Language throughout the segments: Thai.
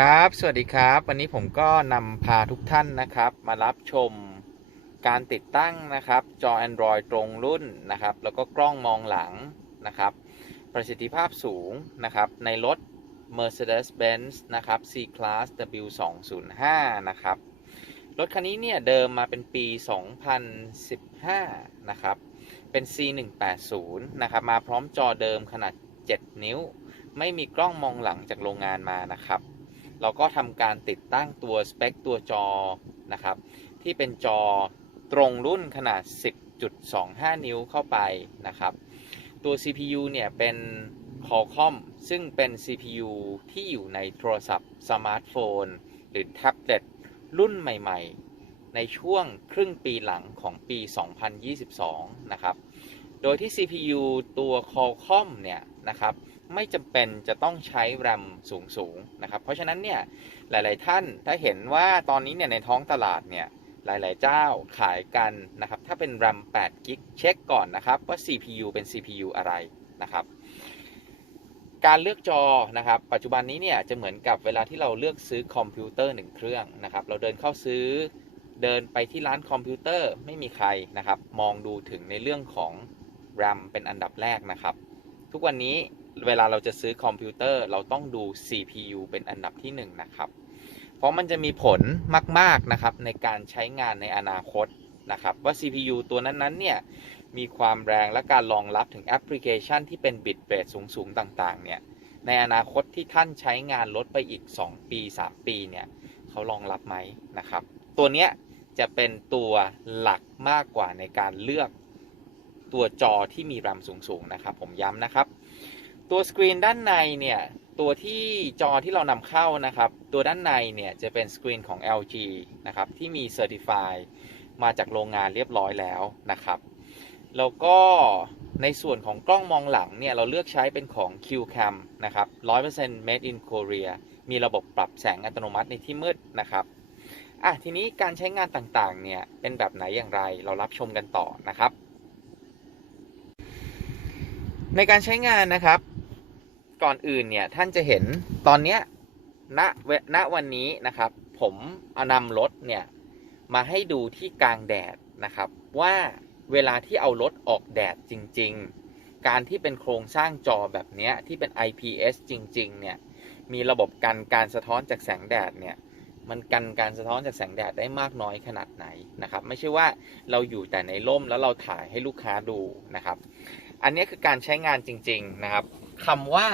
ครับ สวัสดีครับ วันนี้ผมก็นำพาทุกท่านนะครับ มารับชมการติดตั้งนะครับ จอ Android ตรงรุ่นนะครับ แล้วก็กล้องมองหลังนะครับ ประสิทธิภาพสูงนะครับ ในรถ Mercedes-Benz นะครับ C-Class W205 นะครับ รถคันนี้เนี่ยเดิมมาเป็นปี 2015 นะครับ เป็น C180 นะครับ มาพร้อมจอเดิมขนาด 7 นิ้ว ไม่มีกล้องมองหลังจากโรงงานมานะครับ เราก็ทำการติดตั้งตัวสเปคตัวจอนะครับที่เป็นจอตรงรุ่นขนาด 10.25 นิ้วเข้าไปนะครับ ตัว CPU เนี่ยเป็น Qualcomm ซึ่งเป็น CPU ที่อยู่ในโทรศัพท์สมาร์ทโฟน หรือแท็บเล็ตรุ่นใหม่ๆ ในช่วงครึ่งปีหลังของปี 2022 นะครับ โดยที่ CPU ตัว Qualcomm เนี่ยนะครับ ไม่จำเป็นจะต้องใช้ RAM สูงสูงนะครับ เพราะฉะนั้นเนี่ยหลาย ๆ ท่านถ้าเห็นว่าตอนนี้เนี่ยในท้องตลาดเนี่ยหลาย ๆ เจ้าขายกันนะครับ ถ้าเป็น RAM 8 g b เช็คก่อนนะครับ ว่า CPU เป็น CPU อะไรนะครับ การเลือกจอนะครับ ปัจจุบันนี้เนี่ยจะเหมือนกับเวลาที่เราเลือกซื้อคอมพิวเตอร์หนึ่งเครื่องนะครับ เราเดินเข้าซื้อเดินไปที่ร้านคอมพิวเตอร์ไม่มีใครนะครับ มองดูถึงในเรื่องของ RAM เป็นอันดับแรกนะครับ ทุกวันนี้ เวลาเราจะซื้อคอมพิวเตอร์เราต้องดู CPU เป็นอันดับที่1นนะครับ เพราะมันจะมีผลมาก ๆ นะครับ ในการใช้งานในอนาคตนะครับ ว่า CPU ตัวนั้นๆเนี่ยมีความแรงและการรองรับถึงแอปพลิเคชันที่เป็นบิตเรทสูง ๆ ต่างๆ เนี่ย ในอนาคตที่ท่านใช้งานลดไปอีก 2 ปี 3 ปีเนี่ยเขารองรับไหมนะครับ ตัวเนี้ยจะเป็นตัวหลักมากกว่าในการเลือกตัวจอที่มีแรมสูง ๆ นะครับ ผมย้ำนะครับ ตัวสกรีนด้านในเนี่ยตัวที่จอที่เรานำเข้านะครับ ตัวด้านในเนี่ยจะเป็นสกรีนของ LG นะครับที่มี Certify มาจากโรงงานเรียบร้อยแล้วนะครับ แล้วก็ในส่วนของกล้องมองหลังเนี่ยเราเลือกใช้เป็นของ QCam นะครับ 100% made in Korea มีระบบปรับแสงอัตโนมัติในที่มืดนะครับอะทีนี้การใช้งานต่างๆเนี่ยเป็นแบบไหนอย่างไรเรารับชมกันต่อนะครับ ในการใช้งานนะครับ ก่อนอื่นเนี่ยท่านจะเห็นตอนเนี้ยณวณวันนี้นะครับ ผมเอานำรถเนี่ยมาให้ดูที่กลางแดดนะครับ ว่าเวลาที่เอารถออกแดดจริง ๆ การที่เป็นโครงสร้างจอแบบเนี้ยที่เป็น IPS จริง ๆ เนี่ยมีระบบกันการสะท้อนจากแสงแดดเนี่ยมันกันการสะท้อนจากแสงแดดได้มากน้อยขนาดไหนนะครับ ไม่ใช่ว่าเราอยู่แต่ในร่มแล้วเราถ่ายให้ลูกค้าดูนะครับ อันนี้คือการใช้งานจริง ๆ นะครับ คำว่า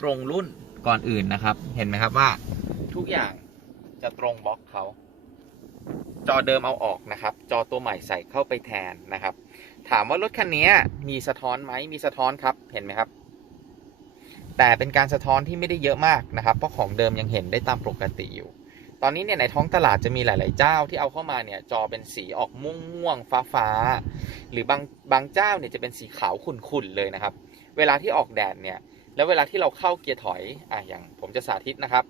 ตรงรุ่นก่อนอื่นนะครับ เห็นไหมครับว่า ทุกอย่างจะตรงบล็อกเขา จอเดิมเอาออกนะครับ จอตัวใหม่ใส่เข้าไปแทนนะครับ ถามว่ารถคันนี้มีสะท้อนไหมมีสะท้อนครับ เห็นไหมครับ แต่เป็นการสะท้อนที่ไม่ได้เยอะมากนะครับ เพราะของเดิมยังเห็นได้ตามปกติอยู่ ตอนนี้เนี่ยในท้องตลาดจะมีหลาย ๆ เจ้าที่เอาเข้ามาเนี่ย จอเป็นสีออกม่วงม่วงฟ้าฟ้าๆหรือบางบางเจ้าเนี่ยจะเป็นสีขาวขุ่นๆเลยนะครับ เวลาที่ออกแดดเนี่ย แล้วเวลาที่เราเข้าเกียร์ถอยอะอย่างผมจะสาธิตนะครับ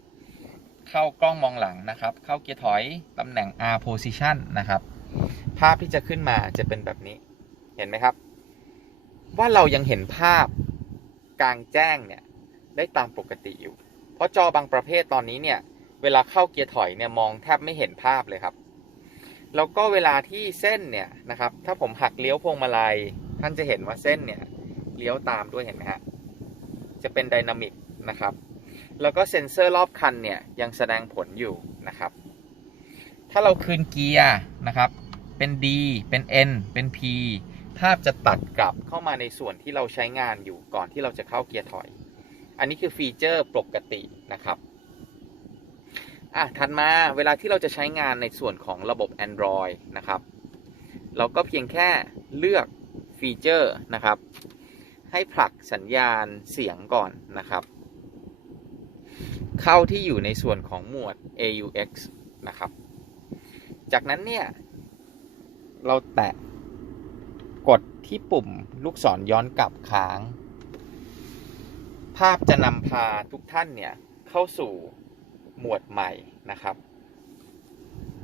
เข้ากล้องมองหลังนะครับ เข้าเกียร์ถอยตำแหน่ง R position นะครับ ภาพที่จะขึ้นมาจะเป็นแบบนี้ เห็นไหมครับ ว่าเรายังเห็นภาพกลางแจ้งเนี่ยได้ตามปกติอยู่ เพราะจอบางประเภทตอนนี้เนี่ย เวลาเข้าเกียร์ถอยเนี่ยมองแทบไม่เห็นภาพเลยครับแล้วก็เวลาที่เส้นเนี่ยนะครับ ถ้าผมหักเลี้ยวพวงมาลัย ท่านจะเห็นว่าเส้นเนี่ย เลี้ยวตามด้วยเห็นไหมฮะ จะเป็นไดนามิกนะครับ แล้วก็เซ็นเซอร์รอบคันเนี่ยยังแสดงผลอยู่นะครับ ถ้าเราคืนเกียร์นะครับ เป็น D เป็น N เป็น P ภาพจะตัดกลับเข้ามาในส่วนที่เราใช้งานอยู่ก่อนที่เราจะเข้าเกียร์ถอย อันนี้คือฟีเจอร์ปกตินะครับอะถัดมาเวลาที่เราจะใช้งานในส่วนของระบบ Android นะครับ เราก็เพียงแค่เลือกฟีเจอร์นะครับ ให้ผลักสัญญาณเสียงก่อนนะครับ เข้าที่อยู่ในส่วนของหมวด AUX นะครับ จากนั้นเนี่ย เราแตะกดที่ปุ่มลูกศรย้อนกลับค้าง ภาพจะนำพาทุกท่านเนี่ย เข้าสู่หมวดใหม่นะครับ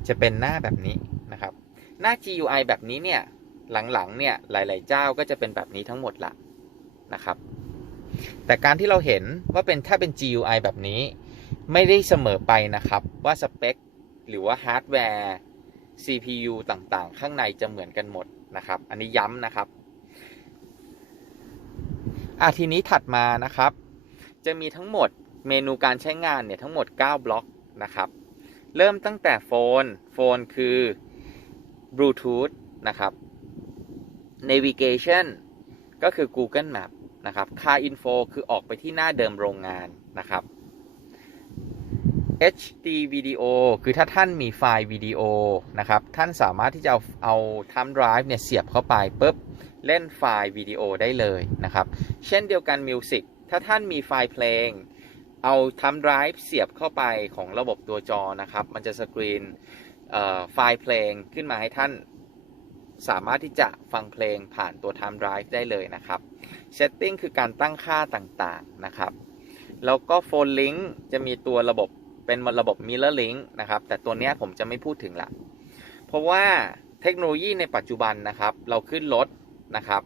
จะเป็นหน้าแบบนี้นะครับ หน้า GUI แบบนี้เนี่ยหลังๆเนี่ยหลาย ๆ เจ้าก็จะเป็นแบบนี้ทั้งหมดละ นะครับ แต่การที่เราเห็นว่าเป็นถ้าเป็น GUI แบบนี้ ไม่ได้เสมอไปนะครับว่าสเปคหรือว่าฮาร์ดแวร์ CPU ต่างๆ ข้างในจะเหมือนกันหมดนะครับ อันนี้ย้ำนะครับอะทีนี้ถัดมานะครับ จะมีทั้งหมดเมนูการใช้งานเนี่ยทั้งหมด 9 บล็อกนะครับ เริ่มตั้งแต่โฟน โฟนคือบลูทูธนะครับ navigation ก็คือ Google Map นะครับ Car Info คือออกไปที่หน้าเดิมโรงงานนะครับ HD Video คือถ้าท่านมีไฟล์วิดีโอนะครับ ท่านสามารถที่จะเอาเอา thumb drive เนี่ยเสียบเข้าไปปุ๊บเล่นไฟล์วิดีโอได้เลยนะครับ เช่นเดียวกัน Music ถ้าท่านมีไฟล์เพลง เอา thumb drive เสียบเข้าไปของระบบตัวจอนะครับ มันจะสกรีนไฟล์เพลงขึ้นมาให้ท่านสามารถที่จะฟังเพลงผ่านตัว thumb drive ได้เลยนะครับ Setting คือการตั้งค่าต่างๆนะครับ แล้วก็ Phone Link จะมีตัวระบบเป็นระบบ Mirror Link นะครับ แต่ตัวนี้ผมจะไม่พูดถึงละ เพราะว่าเทคโนโลยีในปัจจุบันนะครับ เราขึ้นรถนะครับ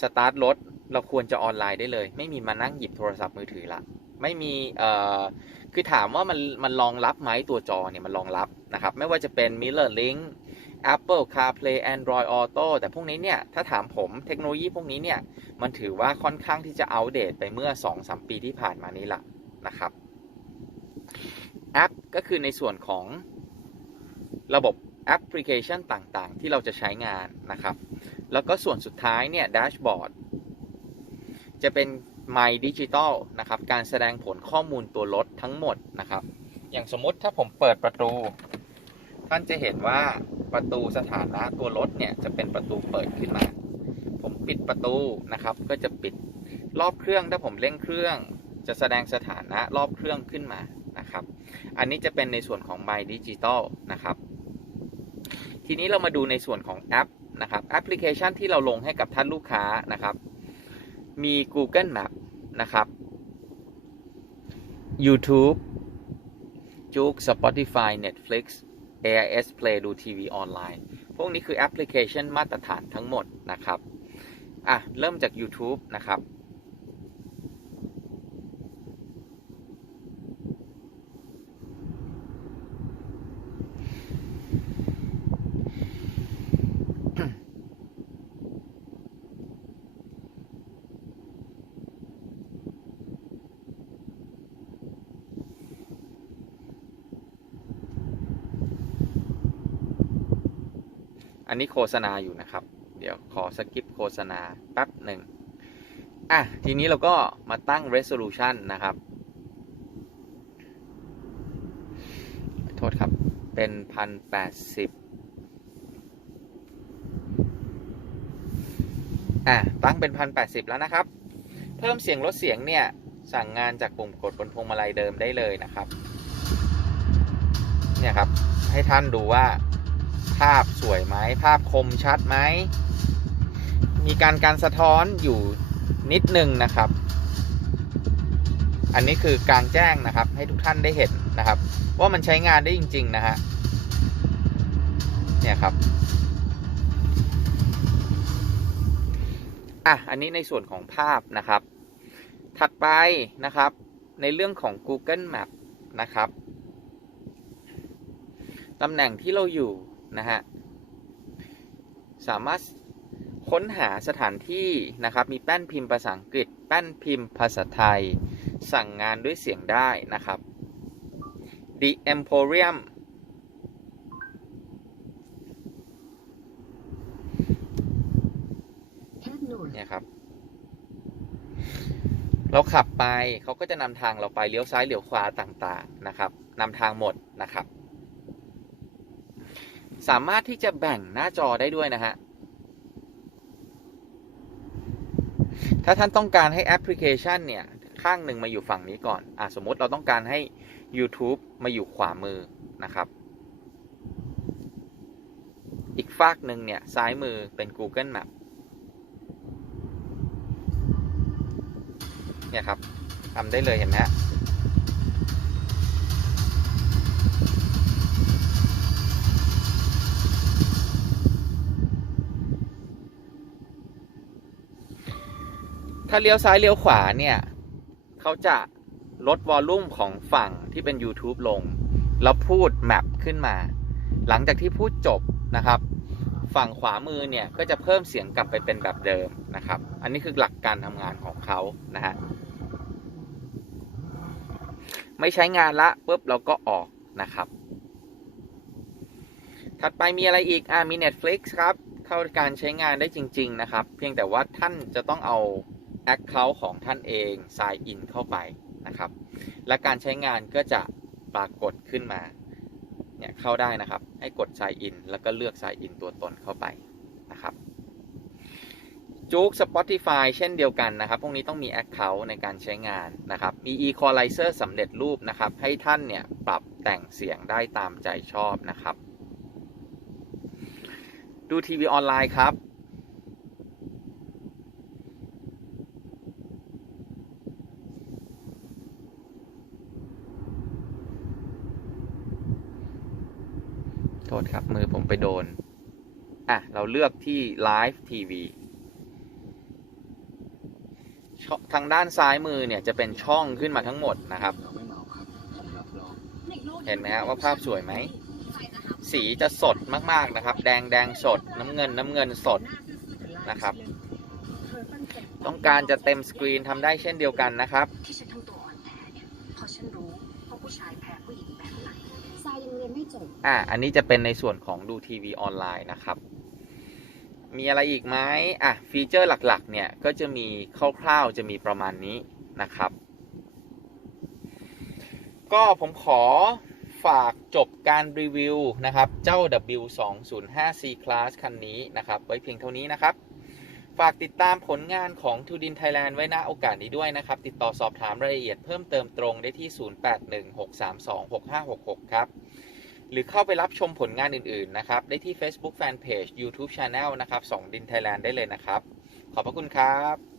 สตาร์ทรถเราควรจะออนไลน์ได้เลย ไม่มีมานั่งหยิบโทรศัพท์มือถือละไม่มีเอ่อคือถามว่ามันมันรองรับไหมตัวจอเนี่ยมันรองรับนะครับ ไม่ว่าจะเป็น Mirror Link Apple CarPlay Android Auto แต่พวกนี้เนี่ย ถ้าถามผมเทคโนโลยีพวกนี้เนี่ย มันถือว่าค่อนข้างที่จะอัปเดตไปเมื่อ 2-3 ปีที่ผ่านมานี้ละนะครับแอปก็คือในส่วนของระบบแอปพลิเคชันต่างๆ ที่เราจะใช้งานนะครับ แล้วก็ส่วนสุดท้ายเนี่ยแดชบอร์ดจะเป็น My Digital นะครับ การแสดงผลข้อมูลตัวรถทั้งหมดนะครับ อย่างสมมติถ้าผมเปิดประตูานจะเห็นว่าประตูสถานะตัวรถเนี่ยจะเป็นประตูเปิดขึ้นมา ผมปิดประตูนะครับ ก็จะปิดรอบเครื่องถ้าผมเร่งเครื่อง จะแสดงสถานะรอบเครื่องขึ้นมานะครับ อันนี้จะเป็นในส่วนของ My Digital นะครับ ทีนี้เรามาดูในส่วนของแอปนะครับแอปพลิเคชันที่เราลงให้กับท่านลูกค้านะครับ มี Google Map นะครับ YouTube จุก Spotify Netflix AIS Play ดูทีวีออนไลน์ พวกนี้คือแอปพลิเคชันมาตรฐานทั้งหมดนะครับ อะ เริ่มจาก YouTube นะครับ อันนี้โฆษณาอยู่นะครับ เดี๋ยวขอสกิปโฆษณาแป๊บหนึ่งอะ ทีนี้เราก็มาตั้ง resolution นะครับ โทษครับ เป็นพันแปดสิบอะ ตั้งเป็นพันแปดสิบแล้วนะครับ เพิ่มเสียงลดเสียงเนี่ย สั่งงานจากปุ่มกดบนพวงมาลัยเดิมได้เลยนะครับ เนี่ยครับ ให้ท่านดูว่า ภาพสวยไหมภาพคมชัดไหม มีการการสะท้อนอยู่นิดนึงนะครับ อันนี้คือการแจ้งนะครับ ให้ทุกท่านได้เห็นนะครับ ว่ามันใช้งานได้จริง ๆ นะฮะเนี่ยครับอะอันนี้ในส่วนของภาพนะครับ ถัดไปนะครับ ในเรื่องของ Google Map นะครับ ตำแหน่งที่เราอยู่ นะฮะ สามารถค้นหาสถานที่นะครับ มีแป้นพิมพ์ภาษาอังกฤษ แป้นพิมพ์ภาษาไทย สั่งงานด้วยเสียงได้นะครับ The Emporium เนี่ยครับ เราขับไปเขาก็จะนำทางเราไปเลี้ยวซ้ายเลี้ยวขวาต่างๆนะครับนำทางหมดนะครับ สามารถที่จะแบ่งหน้าจอได้ด้วยนะฮะ ถ้าท่านต้องการให้แอปพลิเคชันเนี่ย ข้างหนึ่งมาอยู่ฝั่งนี้ก่อนอะสมมติเราต้องการให้ YouTube มาอยู่ขวามือนะครับ อีกฝากหนึ่งเนี่ย ซ้ายมือเป็น Google Map เนี่ยครับทำได้เลยเห็นไหมฮะ ถ้าเลี้ยวซ้ายเลี้ยวขวาเนี่ยเขาจะลดวอลลุ่มของฝั่งที่เป็น YouTube ลง แล้วพูดแมปขึ้นมา หลังจากที่พูดจบนะครับ ฝั่งขวามือเนี่ยก็จะเพิ่มเสียงกลับไปเป็นแบบเดิมนะครับ อันนี้คือหลักการทำงานของเขานะฮะไม่ใช้งานละปุ๊บเราก็ออกนะครับ ถัดไปมีอะไรอีกอ่ามี Netflix ครับ เข้าการใช้งานได้จริง ๆ นะครับ เพียงแต่ว่าท่านจะต้องเอา Account ของท่านเอง sign in เข้าไปนะครับ และการใช้งานก็จะปรากฏขึ้นมา เนี่ยเข้าได้นะครับ ให้กด sign in แล้วก็เลือก sign in ตัวตนเข้าไปนะครับจุก Spotify เช่นเดียวกันนะครับ พวกนี้ต้องมี Account ในการใช้งานนะครับ มี Equalizer สำเร็จรูปนะครับ ให้ท่านเนี่ยปรับแต่งเสียงได้ตามใจชอบนะครับ ดูทีวีออนไลน์ครับ โทษครับ มือผมไปโดน อะ เราเลือกที่ Live TV ช่องทางด้านซ้ายมือเนี่ยจะเป็นช่องขึ้นมาทั้งหมดนะครับ เห็นไหมฮะว่าภาพสวยไหม สีจะสดมากๆนะครับ แดงแดงสด น้ำเงินน้ำเงินสดนะครับ ต้องการจะเต็มสกรีนทำได้เช่นเดียวกันนะครับ จบอะอันนี้จะเป็นในส่วนของดูทีวีออนไลน์นะครับ มีอะไรอีกไหมอะฟีเจอร์หลักๆ เนี่ยก็จะมีคร่าวๆจะมีประมาณนี้นะครับ ก็ผมขอฝากจบการรีวิวนะครับ เจ้า W205C Class คันนี้นะครับ ไว้เพียงเท่านี้นะครับ ฝากติดตามผลงานของ t ูดินไทยแลนด์ไว้ณโอกาสนี้ด้วยนะครับ ติดต่อสอบถามรายละเอียดเพิ่มเติมตรงได้ที่ 0816326566 ครับ หรือเข้าไปรับชมผลงานอื่น ๆ นะครับ ได้ที่ Facebook Fanpage YouTube Channel นะครับสองดินไทยแลนด์ได้เลยนะครับ ขอบพระคุณครับ